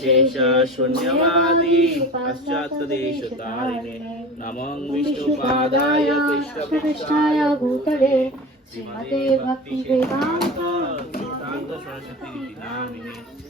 निर्विशेष शून्यवादी पश्चात्देश तारिणे नमं विष्णुपादाय कृष्णाय कृष्णपक्षाय भूतले श्रीमते भक्तिवेदान्त सिद्धान्त सरस्वती इति नामिने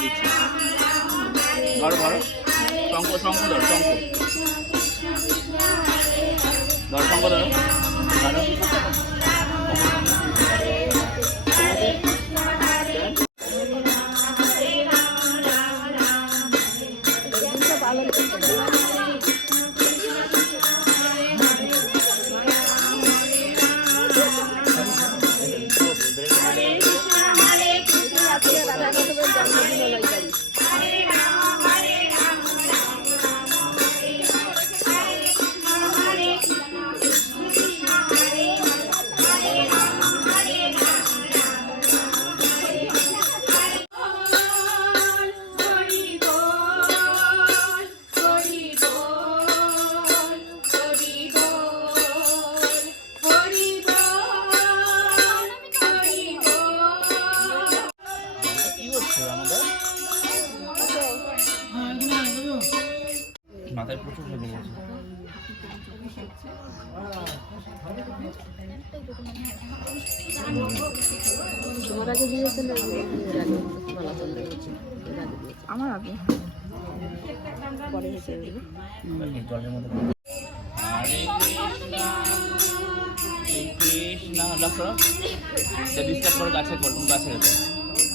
দিচ্ছি ধরো ধরো। শঙ্খ শঙ্খ ধরো শঙ্খ ধরো শঙ্খ ধরো। ধরো। মাথায় প্রচুর লেগে গেছে। আমার আগে। এই জলের মধ্যে হরে কৃষ্ণ লক্ষ্য। সে ডিস্টার্ব করে গাছে গাছে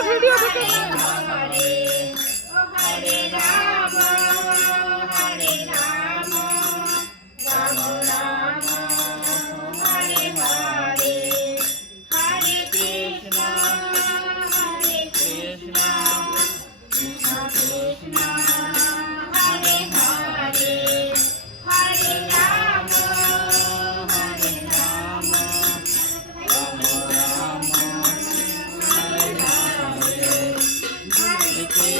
ভিডিও দেখে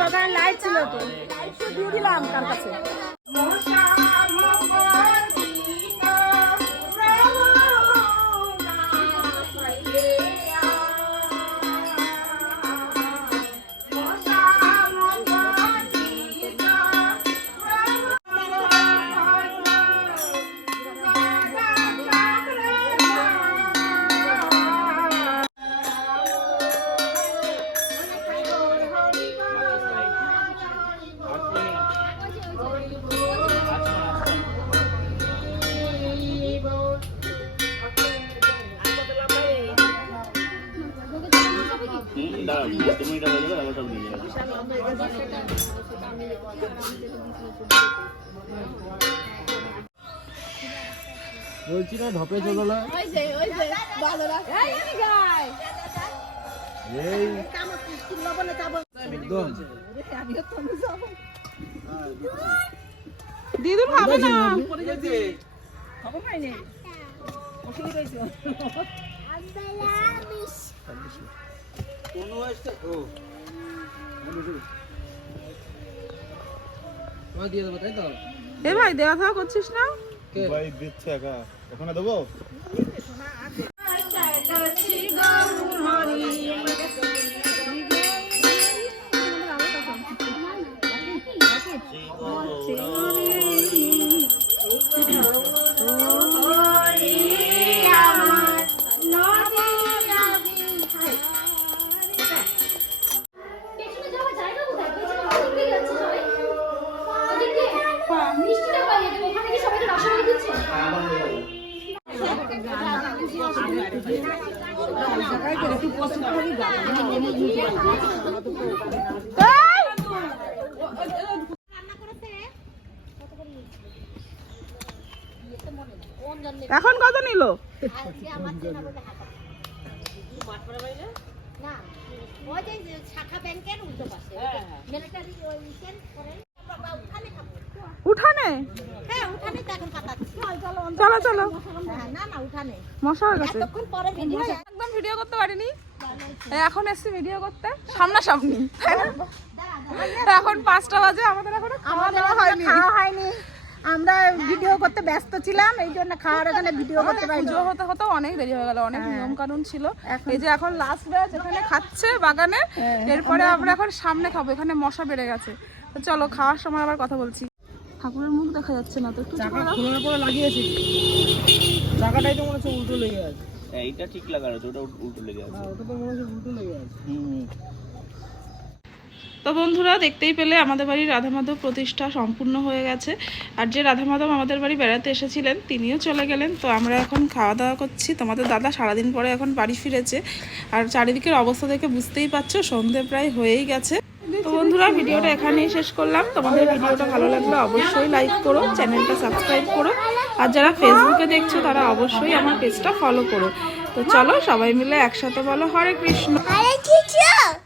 দোকানে লাইট ছিল তো। লাইট তো দিয়ে দিলাম কার কাছে? বলছি না ঢপে চলো না। দিদু না খাব অসুবিধা হয়েছে। ওষুধ পাইছো এ ভাই দেওয়া থাকা করছিস না? ভাই দিচ্ছে একা। ওখানে দেবো? এখন কত নিল? না ওই যে শাখা ব্যাংকের উল্টো পাশে। মিলিটারি ওই করে আমরা উঠানে খাব উঠানে? হ্যাঁ এখন চলো চলো। হ্যাঁ, মশা হয়ে গেছে। পরে একদম ভিডিও করতে পারিনি। এখন এসছি ভিডিও করতে। সামনাসামনি এখন পাঁচটা বাজে আমাদের এখনও খাওয়া দাওয়া হয়নি। খাওয়া হয়নি। আমরা ভিডিও করতে ব্যস্ত ছিলাম এই জন্য খাওয়ার ওখানে ভিডিও করতে পারিনি। পুজো হতে হতে অনেক দেরি হয়ে গেল অনেক নিয়ম কানুন ছিল। এই যে এখন লাস্ট ব্যাচ এখানে খাচ্ছে বাগানে। এরপরে আমরা এখন সামনে খাব এখানে মশা বেড়ে গেছে। চলো খাওয়ার সময় আবার কথা বলছি। ঠাকুরের মুখ দেখা যাচ্ছে না তো একটু চোখে দাও। হ্যাঁ, এইটা ঠিক লাগানো আছে ওটা উল্টো লেগে আছে। ওটা তো মনে হচ্ছে উল্টো লেগে আছে হুম তো বন্ধুরা দেখতেই পেলে আমাদের বাড়ির রাধা মাধব প্রতিষ্ঠা সম্পূর্ণ হয়ে গেছে। আর যে রাধা মাধব আমাদের বাড়ি বেড়াতে এসেছিলেন তিনিও চলে গেলেন। তো আমরা এখন খাওয়া দাওয়া করছি। তোমাদের দাদা সারাদিন পরে এখন বাড়ি ফিরেছে। আর চারিদিকের অবস্থা দেখে বুঝতেই পারছ সন্ধে প্রায় হয়েই গেছে। তো বন্ধুরা, ভিডিওটা এখানেই শেষ করলাম। তোমাদের ভিডিওটা ভালো লাগলে অবশ্যই লাইক করো, চ্যানেলটা সাবস্ক্রাইব করো। আর যারা ফেসবুকে দেখছ, তারা অবশ্যই আমার পেজটা ফলো করো। তো চলো, সবাই মিলে একসাথে বলো হরে কৃষ্ণ।